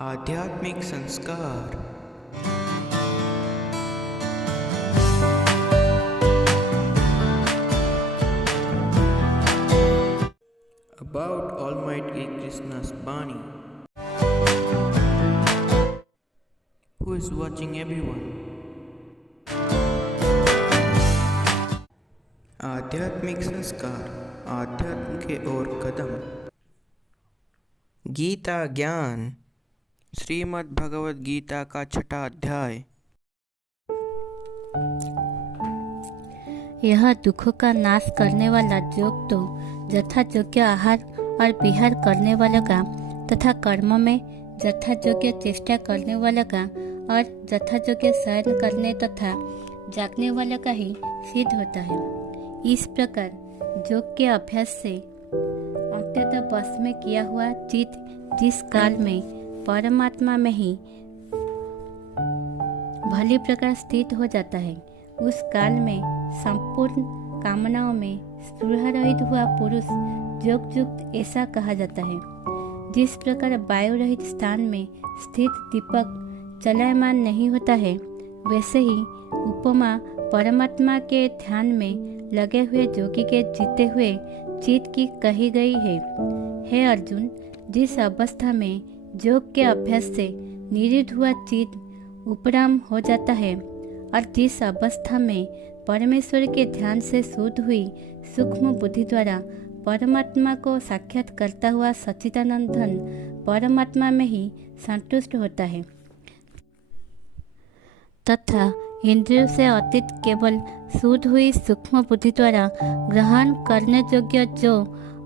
आध्यात्मिक संस्कार। About Almighty Krishna's Bani. Who is watching everyone? आध्यात्मिक संस्कार, आध्यात्म के ओर कदम। गीता ज्ञान, श्रीमद् भगवद गीता का 6वां अध्याय। यह दुखों का नाश करने वाला योग तो यथायोग्य आहार और विहार करने वालों का तथा कर्म में यथायोग्य चेष्टा करने वालों का और यथायोग्य शयन करने तथा जागने वालों का ही सिद्ध होता है। इस प्रकार योग के अभ्यास से अंत्यतः वश में किया हुआ चित्त जिस काल में परमात्मा में ही भली प्रकार स्थित हो जाता है, उस काल में संपूर्ण कामनाओं में स्पृहा रहित हुआ पुरुष योग युक्त ऐसा कहा जाता है। जिस प्रकार वायु रहित स्थान में स्थित दीपक चलायमान नहीं होता है, वैसे ही उपमा परमात्मा के ध्यान में लगे हुए योगी के जीते हुए चित्त की कही गई है। हे अर्जुन, जिस अवस्था में योग के अभ्यास से निरुद्ध हुआ चित्त उपराम हो जाता है और जिस अवस्था में परमेश्वर के ध्यान से शुद्ध हुई सूक्ष्म बुद्धि द्वारा परमात्मा को साक्षात करता हुआ सच्चिदानंदन परमात्मा में ही संतुष्ट होता है तथा इंद्रियों से अतीत केवल शुद्ध हुई सूक्ष्म बुद्धि द्वारा ग्रहण करने योग्य जो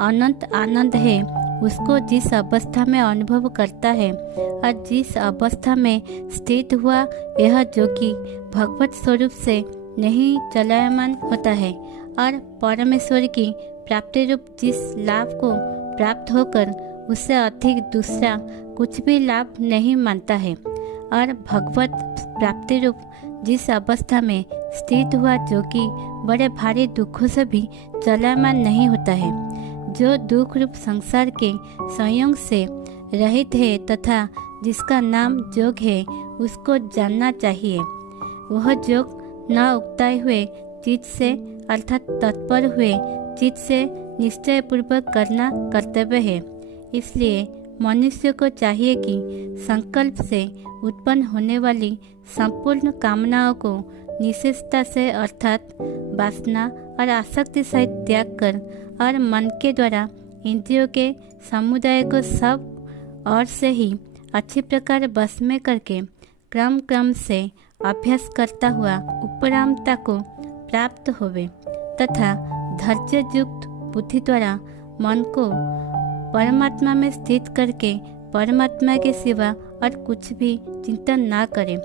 अनंत आनंद है, उसको जिस अवस्था में अनुभव करता है और जिस अवस्था में स्थित हुआ यह योगी भगवत स्वरूप से नहीं चलायमान होता है और परमेश्वर की प्राप्ति रूप जिस लाभ को प्राप्त होकर उससे अधिक दूसरा कुछ भी लाभ नहीं मानता है और भगवत प्राप्ति रूप जिस अवस्था में स्थित हुआ योगी बड़े भारी दुखों से भी चलायमान नहीं होता है। जो दुख रूप संसार के संयोग से रहित है तथा जिसका नाम योग है, उसको जानना चाहिए। वह योग न उगताए हुए चित्त से अर्थात तत्पर हुए चित्त से निश्चय पूर्वक करना कर्तव्य है। इसलिए मनुष्य को चाहिए कि संकल्प से उत्पन्न होने वाली संपूर्ण कामनाओं को निश्चयता से अर्थात वासना और आसक्ति सहित त्याग कर और मन के द्वारा इंद्रियों के समुदाय को सब ओर से ही अच्छी प्रकार बस में करके क्रम क्रम से अभ्यास करता हुआ उपरामता को प्राप्त होवे तथा धैर्य युक्त बुद्धि द्वारा मन को परमात्मा में स्थित करके परमात्मा के सिवा और कुछ भी चिंतन ना करे।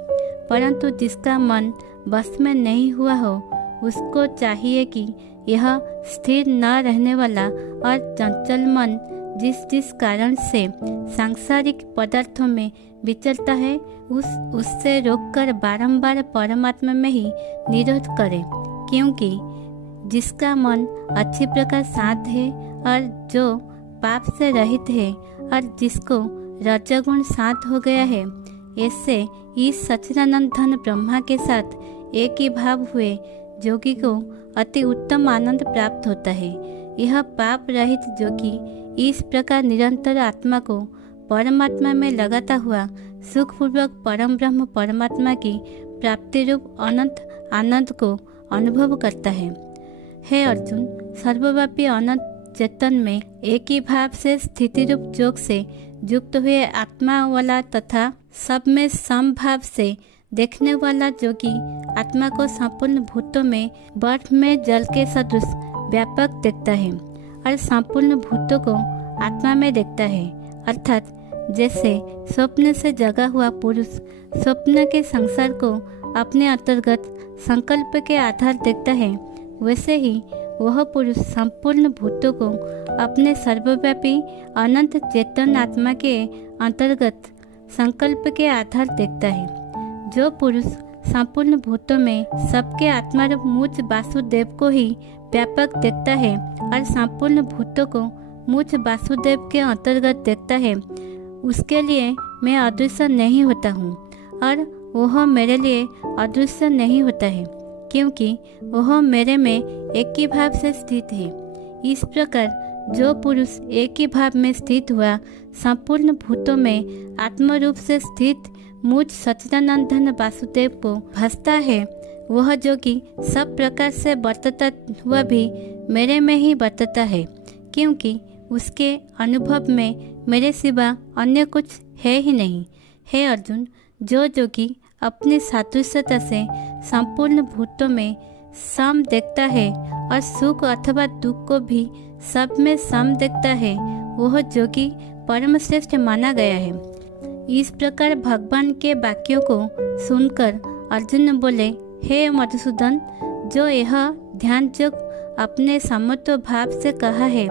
परंतु जिसका मन बस में नहीं हुआ हो, उसको चाहिए कि यह स्थिर न रहने वाला और चंचल मन जिस जिस कारण से सांसारिक पदार्थों में विचलता है, उससे रोककर बारंबार परमात्मा में ही निरोध करे। क्योंकि जिसका मन अच्छी प्रकार शांत है और जो पाप से रहित है और जिसको रजोगुण शांत हो गया है, ऐसे इस सच्चिदानंदन ब्रह्मा के साथ एक ही भाव हुए योगी को अति उत्तम आनंद प्राप्त होता है। यह पाप रहित योगी इस प्रकार निरंतर आत्मा को परमात्मा में लगाता हुआ सुखपूर्वक परम ब्रह्म परमात्मा की प्राप्ति रूप अनंत आनंद को अनुभव करता है। हे अर्जुन, सर्वव्यापी अनंत चेतन में एक ही भाव से स्थिति रूप योग से युक्त हुए आत्मा वाला तथा सब में समभाव से देखने वाला योगी आत्मा को संपूर्ण भूतों में बर्फ में जल के सदृश व्यापक देखता है और संपूर्ण भूतों को आत्मा में देखता है। अर्थात जैसे स्वप्न से जगा हुआ पुरुष स्वप्न के संसार को अपने अंतर्गत संकल्प के आधार देखता है, वैसे ही वह पुरुष संपूर्ण भूतों को अपने सर्वव्यापी अनंत चेतन आत्मा के अंतर्गत संकल्प के आधार देखता है। जो पुरुष संपूर्ण भूतों में सबके आत्मा रूप मुझ वासुदेव को ही व्यापक देखता है और संपूर्ण भूतों को मुझ वासुदेव के अंतर्गत देखता है, उसके लिए मैं अदृश्य नहीं होता हूँ और वह मेरे लिए अदृश्य नहीं होता है, क्योंकि वह मेरे में एक ही भाव से स्थित है। इस प्रकार जो पुरुष एक ही भाव में स्थित हुआ संपूर्ण भूतों में आत्म रूप से स्थित मुझ सच्चिदानंदन वासुदेव को भासता है, वह जो कि सब प्रकार से बरतता हुआ भी मेरे में ही बरतता है, क्योंकि उसके अनुभव में मेरे सिवा अन्य कुछ है ही नहीं। हे अर्जुन, जो कि अपनी सादृश्यता से संपूर्ण भूतों में सम देखता है और सुख अथवा दुख को भी सब में सम देखता है, वह जो कि परम श्रेष्ठ माना गया है। इस प्रकार भगवान के वाक्यों को सुनकर अर्जुन बोले, हे मधुसूदन, जो यह ध्यान योग अपने समत्व भाव से कहा है,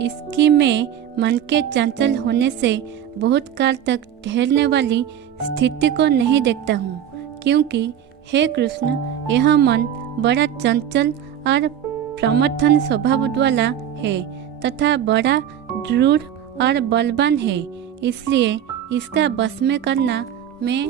इसकी मैं मन के चंचल होने से बहुत काल तक ठहरने वाली स्थिति को नहीं देखता हूँ, क्योंकि हे कृष्ण, यह मन बड़ा चंचल और प्रमथन स्वभाव वाला है तथा बड़ा दृढ़ और बलवान है। इसलिए इसका वश में करना मैं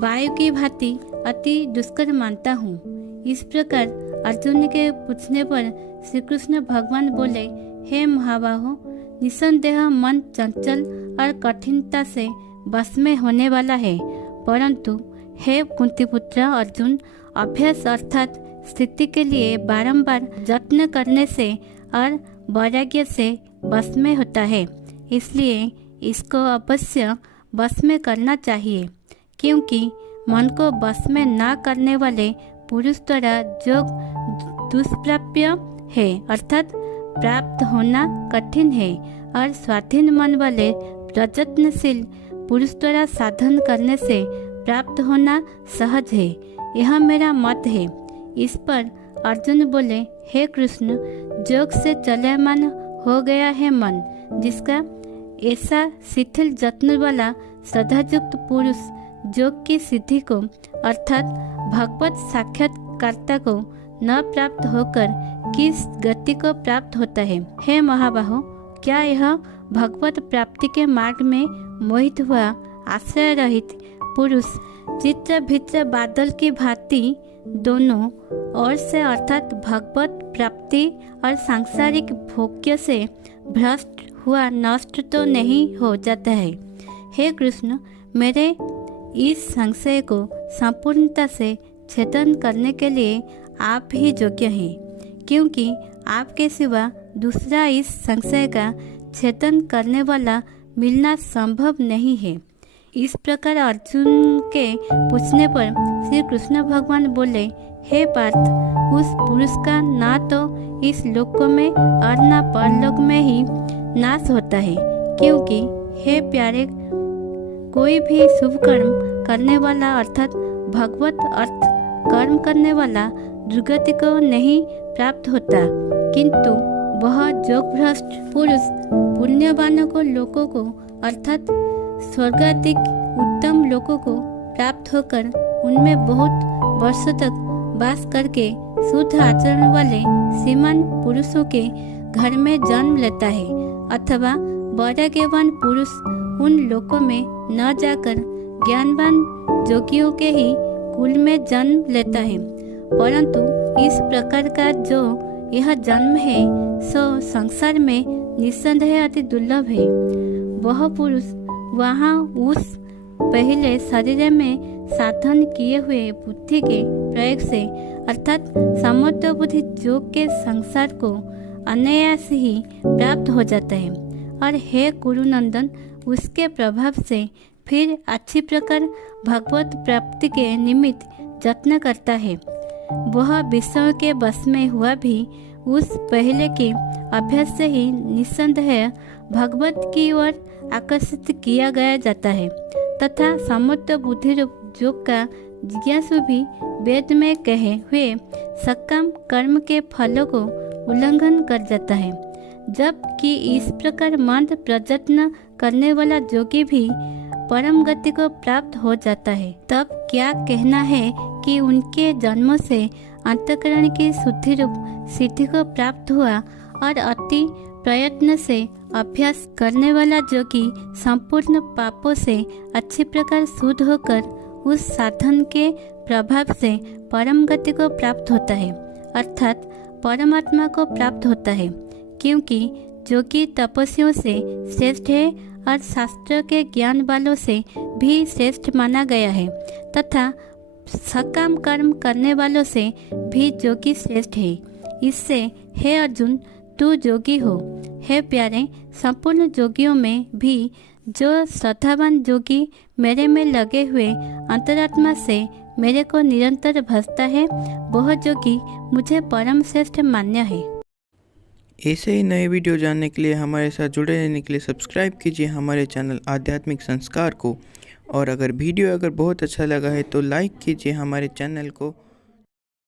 वायु की भांति अति दुष्कर मानता हूँ। इस प्रकार अर्जुन के पूछने पर श्री कृष्ण भगवान बोले, हे महाबाहो, निसंदेह मन चंचल और कठिनता से वश में होने वाला है, परंतु हे कुंतीपुत्र अर्जुन, अभ्यास अर्थात स्थिति के लिए बारंबार यत्न करने से और वैराग्य से वश में होता है। इसलिए इसको अवश्य वश में करना चाहिए, क्योंकि मन को वश में ना करने वाले पुरुष द्वारा जो दुष्प्राप्य है अर्थात प्राप्त होना कठिन है, और स्वाधीन मन वाले प्रयत्नशील पुरुष द्वारा साधन करने से प्राप्त होना सहज है। यह मेरा मत है। इस पर अर्जुन बोले, हे कृष्ण, योग से चलमान हो गया है मन, जिसका ऐसा शिथिल जत्न वाला श्रद्धायुक्त पुरुष योग की सिद्धि को अर्थात भगवत साक्षात्कारता को न प्राप्त होकर किस गति को प्राप्त होता है। हे महाबाहो, क्या यह भगवत प्राप्ति के मार्ग में मोहित हुआ आश्रय रहित पुरुष चित्र भित्र बादल की भांति दोनों ओर से अर्थात भगवत प्राप्ति और सांसारिक भोग्य से भ्रष्ट हुआ नष्ट तो नहीं हो जाता है। हे कृष्ण, मेरे इस संशय को संपूर्णता से छेदन करने के लिए आप ही योग्य हैं, क्योंकि आपके सिवा दूसरा इस संशय का छेदन करने वाला मिलना संभव नहीं है। इस प्रकार अर्जुन के पूछने पर श्री कृष्ण भगवान बोले, हे पार्थ, उस पुरुष का ना तो इस लोक में और ना परलोक में ही नाश होता है, क्योंकि हे प्यारे, कोई भी शुभ कर्म करने वाला अर्थात भगवत अर्थ कर्म करने वाला दुर्गति को नहीं प्राप्त होता, किंतु वह योग भ्रष्ट पुरुष पुण्यवानों को लोकों को अर्थात स्वर्गाधिक उत्तम लोकों को प्राप्त होकर उनमें बहुत वर्षों तक वास करके शुद्ध आचरण वाले श्रीमान पुरुषों के घर में जन्म लेता है, अथवा वैराग्यवान पुरुष उन लोकों में न जाकर ज्ञानवान योगियों के ही कुल में जन्म लेता है। परंतु इस प्रकार का जो यह जन्म है सो संसार में निस्संदेह अति दुर्लभ है। वह पुरुष वहाँ उस पहले शरीर में साधन किए हुए बुद्धि के प्रयोग से अर्थात समत्व बुद्धि योग के संसार को अनायास ही प्राप्त हो जाता है, और हे कुरुनंदन, उसके प्रभाव से फिर अच्छी प्रकार भगवत प्राप्ति के निमित्त यत्न करता है। वह विषयों के वश में हुआ भी उस पहले के अभ्यास से ही निस्संदेह भगवत की ओर आकर्षित किया गया जाता है, तथा समत्व बुद्धि रूप योग का जिज्ञासु भी वेद में कहे हुए सकाम कर्म के फलों को उल्लंघन कर जाता है। जबकि इस प्रकार मंद प्रयत्न करने वाला योगी भी परम गति को प्राप्त हो जाता है। तब क्या कहना है कि उनके जन्म से अंतःकरण की शुद्धि रूप सिद्धि को प्राप्त हुआ और अति प्रयत्न से अभ्यास करने वाला योगी संपूर्ण पापों से अच्छी प्रकार शुद्ध होकर उस साधन के प्रभाव से परम गति को प्राप्त होता है, अर्थात परमात्मा को प्राप्त होता है। क्योंकि योगी तपस्वियों से श्रेष्ठ है और शास्त्र के ज्ञान वालों से भी श्रेष्ठ माना गया है, तथा सकाम कर्म करने वालों से भी योगी श्रेष्ठ है। इससे हे अर्जुन, तू योगी हो। हे प्यारे, संपूर्ण योगियों में भी जो श्रद्धावान योगी मेरे में लगे हुए अंतरात्मा से मेरे को निरंतर भजता है, वह योगी मुझे परम श्रेष्ठ मान्य है। ऐसे ही नए वीडियो जानने के लिए हमारे साथ जुड़े रहने के लिए सब्सक्राइब कीजिए हमारे चैनल आध्यात्मिक संस्कार को। और अगर वीडियो बहुत अच्छा लगा है तो लाइक कीजिए हमारे चैनल को।